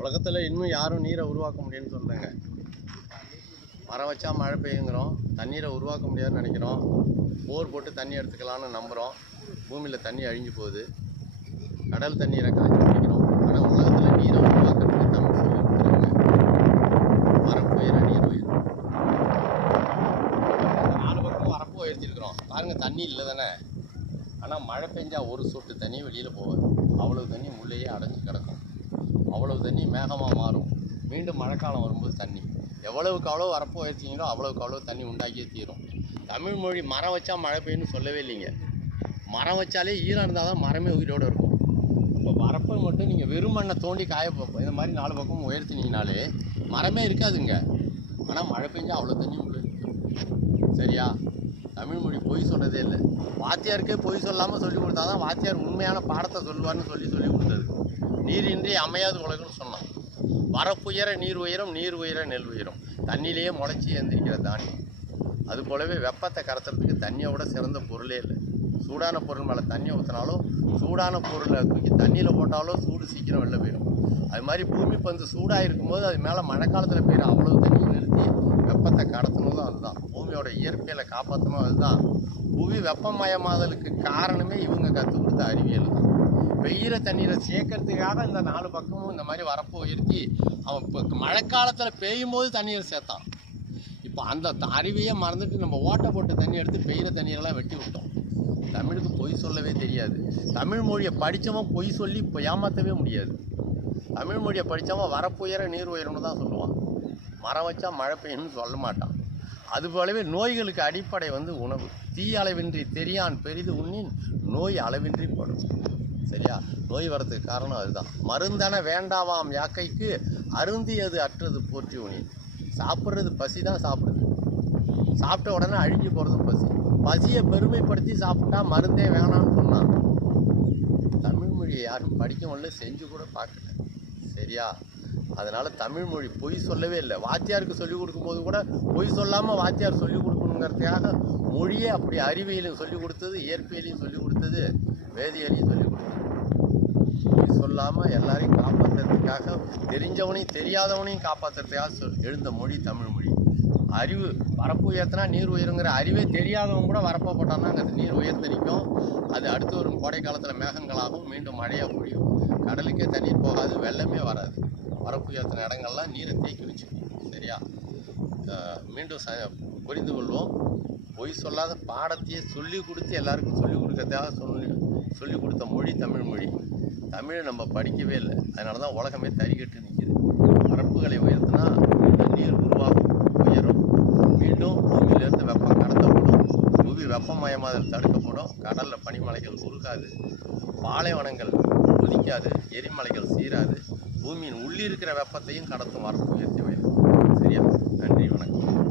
உலகத்தில் இன்னும் யாரும் நீரை உருவாக்க முடியும்னு சொல்கிறாங்க மரம் வச்சா மழை பெய்யுங்கிறோம். தண்ணீரை உருவாக்க முடியாதுன்னு நினைக்கிறோம். போர் போட்டு தண்ணி எடுத்துக்கலாம்னு நம்புகிறோம் பூமியில் தண்ணி அழிஞ்சு போகுது. கடல் தண்ணீரை காய்ச்சி குடிக்கிறோம். ஆனால் உலகத்தில் நீரை உருவாக்குறதுக்கு தமிழ் சொல்லி கொடுத்துருங்க மரம் உயர நீர் உயிர். நாலு பக்கம் வரப்பு உயர்த்திருக்கிறோம் பாருங்கள் தண்ணி இல்லை தானே. ஆனால் மழை பெஞ்சால் ஒரு சொட்டு தண்ணி வெளியில் போகாது. அவ்வளோ தண்ணி முள்ளையே அடைஞ்சு கிடக்கும். அவ்வளவு தண்ணி மேகமாக மாறும். மீண்டும் மழைக்காலம் வரும்போது தண்ணி. எவ்வளவுக்கு அவ்வளோ வரப்போ வச்சிங்களோ அவ்வளோவுக்கு அவ்வளோ தண்ணி உண்டாக்கியே தீரும். தமிழ் மொழி மரம் வச்சா மழை பெய்யும்னு சொல்லவே இல்லைங்க. மரம் வச்சாலே ஈரம் இருந்தால் தான் மரமே உயிரோடு இருக்கும். இப்போ வரப்பை மட்டும் நீங்கள் வெறும் மண்ணை தோண்டி காய இந்த மாதிரி நாலு பக்கம் உயர்த்தினீங்கனாலே மரமே இருக்காதுங்க. ஆனால் மழை பெஞ்சால் அவ்வளோ தண்ணி உள்ளது இருக்கு. சரியா தமிழ் மொழி பொய் இல்லை. வாத்தியாருக்கே பொய் சொல்லாமல் சொல்லி கொடுத்தா தான் வாத்தியார் உண்மையான பாடத்தை சொல்லுவார்னு சொல்லி சொல்லி கொடுத்தது. நீரின்றி அமையாது உலகம்னு சொன்னான். வரப்புயர நீர் உயரம் நீர் உயர நெல் உயரம். தண்ணியிலேயே முளைச்சி எழுந்திருக்கிற தானியம். அது போலவே வெப்பத்தை கடத்துறதுக்கு தண்ணியை விட சிறந்த பொருளே இல்லை. சூடான பொருள் மேலே தண்ணியை ஊற்றினாலும் சூடான பொருளை தூக்கி தண்ணியில் போட்டாலும் சூடு சீக்கிரம் வெளில போயிடும். அது மாதிரி பூமி பந்து சூடாக இருக்கும்போது அது மேலே மழை காலத்தில் அவ்வளோ தண்ணியை நிறுத்தி வெப்பத்தை கடத்தணும் அதுதான். பூமியோட இயற்கையில் காப்பாற்றணும் அதுதான். புவி வெப்பமயமாதலுக்கு காரணமே இவங்க கற்றுக் கொடுத்த அறிவியல் தான். வெயில தண்ணீரை சேர்க்கறதுக்காக இந்த நாலு பக்கமும் இந்த மாதிரி வரப்பு உயர்த்தி அவன் இப்போ மழைக்காலத்தில் பெய்யும் போது தண்ணீரை சேர்த்தான். இப்போ அந்த அறிவையே மறந்துட்டு நம்ம ஓட்டை போட்டு தண்ணி எடுத்து பெய்கிற தண்ணீரெல்லாம் வெட்டி விட்டோம். தமிழுக்கு பொய் சொல்லவே தெரியாது. தமிழ் மொழியை படித்தவன் பொய் சொல்லி இப்போ ஏமாற்றவே முடியாது. தமிழ் மொழியை படித்தவன் வரப்புயர நீர் உயரம்னு தான் சொல்லுவான். மரம் வச்சா மழை பெய்யணும்னு சொல்ல மாட்டான். அது போலவே நோய்களுக்கு அடிப்படை வந்து உணவு. தீ அளவின்றி தெரியான் பெரிது உண்ணின் நோய் அளவின்றி படும். சரியா? நோய் வரதுக்கு காரணம் அதுதான். மருந்தன வேண்டாவாம் யாக்கைக்கு அருந்தியது அற்றது போற்றி உணி சாப்பிட்றது பசி தான் சாப்பிடுது. சாப்பிட்ட உடனே அழிஞ்சு போகிறது பசி. பசியை பெருமைப்படுத்தி சாப்பிட்டா மருந்தே வேணாம்னு சொன்னான். தமிழ் மொழியை யாரும் படிக்க முடியல செஞ்சு கூட பார்க்கல. சரியா? அதனால் தமிழ் மொழி பொய் சொல்லவே இல்லை. வாத்தியாருக்கு சொல்லிக் கொடுக்கும்போது கூட பொய் சொல்லாமல் வாத்தியார் சொல்லிக் கொடுக்கணுங்கிறதுக்காக மொழியே அப்படி அறிவியலையும் சொல்லிக் கொடுத்தது இயற்பியலையும் சொல்லிக் கொடுத்தது வேதியியலையும் சொல்லிக் கொடுத்தது. பொய் சொல்லாமல் எல்லாரையும் காப்பாற்றுறதுக்காக தெரிஞ்சவனையும் தெரியாதவனையும் காப்பாற்றுறதுக்காக சொல் எழுந்த மொழி தமிழ் மொழி. அறிவு வரப்பு உயர்த்தினா நீர் உயருங்கிற அறிவே தெரியாதவங்க கூட வரப்பை போட்டான்னா அங்கே நீர் உயர்ந்து நிற்கும். அது அடுத்து வரும் கோடை காலத்தில் மேகங்களாகும் மீண்டும் மழையாக பொழியும். கடலுக்கே தண்ணீர் போகாது வெள்ளமே வராது. வரப்பு உயர்த்தின இடங்கள்லாம் நீரை தேக்கி வச்சுக்கும் சரியா? மீண்டும் ச புரிந்து கொள்வோம். பொய் சொல்லாத பாடத்தையே சொல்லி கொடுத்து எல்லாருக்கும் சொல்லி கொடுக்கறதாக சொல்லி சொல்லி கொடுத்த மொழி தமிழ் மொழி. தமிழை நம்ம படிக்கவே இல்லை. அதனால தான் உலகமே தறிகட்டு நிற்கிது பரப்புகளை உயர்த்தினா மீண்டும் நீர் உருவாகும் உயரும் மீண்டும் பூமியிலிருந்து வெப்பம் கடத்தப்படும் புவி வெப்பமயமாதல் தடுக்கப்படும் கடலில் பனிமலைகள் உருகாது. பாலைவனங்கள் கொதிக்காது எரிமலைகள் சீராது. பூமியின் உள்ளிருக்கிற வெப்பத்தையும் கடத்தும் வரப்பு முயற்சி வைக்கும் சரியா? நன்றி வணக்கம்.